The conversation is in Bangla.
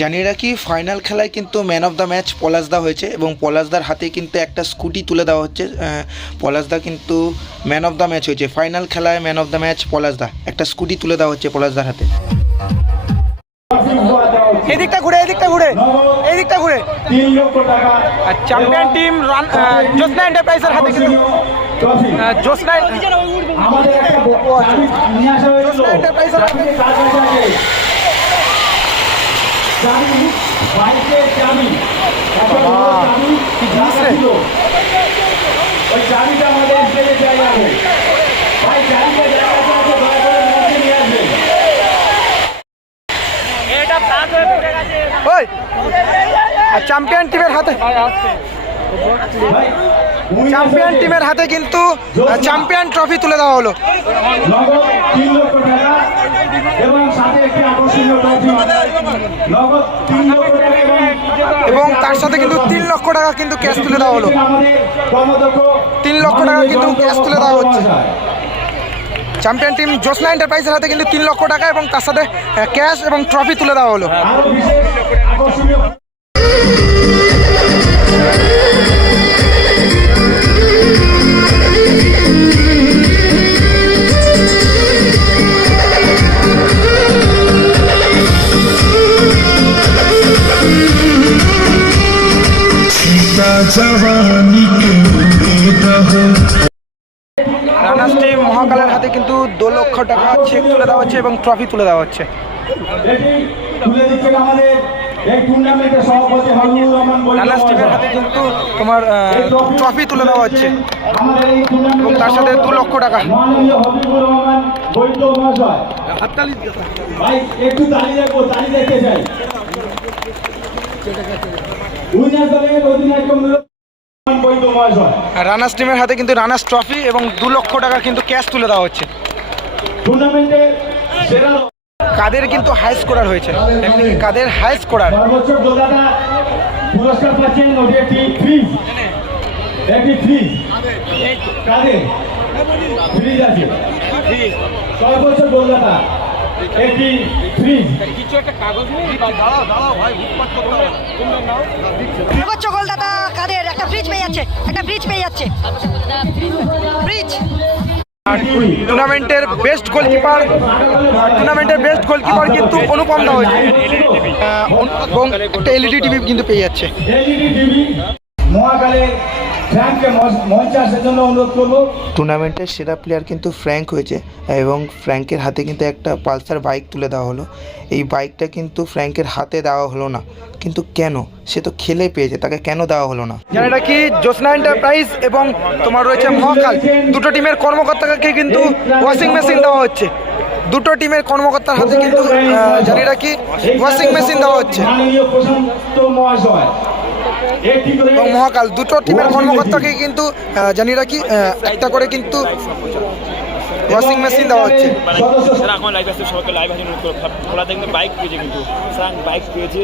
জানিয়ে রাখি ফাইনাল খেলায় কিন্তু ম্যান অফ দ্য ম্যাচ পলাশদা হয়েছে এবং পলাশদার হাতে কিন্তু একটা স্কুটি তুলে দেওয়া হচ্ছে। পলাশদা কিন্তু ম্যান অফ দ্য ম্যাচ হয়েছে। ফাইনাল খেলায় ম্যান অফ দ্য ম্যাচ পলাশদা। একটা স্কুটি তুলে দেওয়া হচ্ছে পলাশদার হাতে। এদিকটা ঘুরে এদিকটা ঘুরে এদিকটা ঘুরে। তিন লক্ষ টাকা আর চ্যাম্পিয়ন টিম রান জ্যোৎস্না এন্টারপ্রাইজের হাতে কিন্তু ট্রফি আহ, জ্যোৎস্না আমাদের একটা চাবি নিয়ে আসা হয়েছিল Enterprise-এর চাবির কাজ হয়েছে আগে। চ্যাম্পিয়ন টিমের হাতে। চ্যাম্পিয়ন টিমের হাতে কিন্তু চ্যাম্পিয়ন ট্রফি তুলে দেওয়া হলো। এবং সাথে একটি আকর্ষণীয় ট্রফি নগদ তিন লক্ষ টাকা এবং এবং তার সাথে কিন্তু তিন লক্ষ টাকা কিন্তু ক্যাশ তুলে দেওয়া হলো। তিন লক্ষ টাকা কিন্তু ক্যাশ তুলে দেওয়া হচ্ছে। চ্যাম্পিয়ন টিম জ্যোৎস্না এন্টারপ্রাইজের হাতে কিন্তু তিন লক্ষ টাকা এবং তার সাথে ক্যাশ এবং ট্রফি তুলে দেওয়া হলো। রানার্সটি মহাকালের হাতে কিন্তু দু লক্ষ টাকা চেক তুলে দেওয়া হচ্ছে এবং ট্রফি তুলে দেওয়া হচ্ছে। রানার্স তোমার ট্রফি তুলে দেওয়া হচ্ছে। এবং তার সাথে দু লক্ষ টাকা। রানার্স টিমের হাতে কিন্তু রানার্স ট্রফি এবং দু লক্ষ টাকার কিন্তু ক্যাশ তুলে দেওয়া হচ্ছে। কাদের কিন্তু হাই স্কোরার হয়েছে। কাদের হাই স্কোরার পুরস্কার পাচ্ছেন একটি ফ্রিজ কাদের ফ্রিজ আছে সর্বোচ্চ গোলদাতা একটি ফ্রিজ সর্বোচ্চ গোলদাতা কাদের? একটা ফ্রিজ পেয়ে যাচ্ছে একটা ফ্রিজ পেয়ে যাচ্ছে। ফ্রিজ টুর্নামেন্টের বেস্ট গোলকিপার টুর্নামেন্টের বেস্ট গোলকিপার কিন্তু অনুপম দা হয়েছে। এবং একটা এলইডি টিভি কিন্তু পেয়ে যাচ্ছে। মহাকালে ফ্যানকে মঞ্চে আসার জন্য অনুরোধ করব। টুর্নামেন্টের সেরা প্লেয়ার কিন্তু ফ্র্যাঙ্ক হয়েছে এবং ফ্র্যাঙ্কের হাতে কিন্তু একটা পালসার বাইক তুলে দেওয়া হলো। এই বাইকটা কিন্তু ফ্র্যাঙ্কের হাতে দেওয়া হলো না। কিন্তু কেন? সে তো খেলে পেয়েছে তাকে কেন দেওয়া হলো না? এটা কি জ্যোৎস্না এন্টারপ্রাইজ এবং তোমার রয়েছে মহাকাল দুটো টিমের কর্মকর্তাকে কিন্তু ওয়াশিং মেশিন দেওয়া হচ্ছে। দুটো টিমের কর্মকর্তার হাতে কিন্তু জানি রাখি ওয়াশিং মেশিন দেওয়া হচ্ছে। এবং মহাকাল দুটো টিমের কর্মকর্তাকে কিন্তু জানিয়ে জানি রাখি একটা করে কিন্তু ওয়াশিং মেশিন দেওয়া হচ্ছে। স্যার যারা এখন লাইভ আসছে সবাইকে লাইভ আছে খোলা দেখবে বাইক পেয়েছে কিন্তু। বাইক পেয়েছে।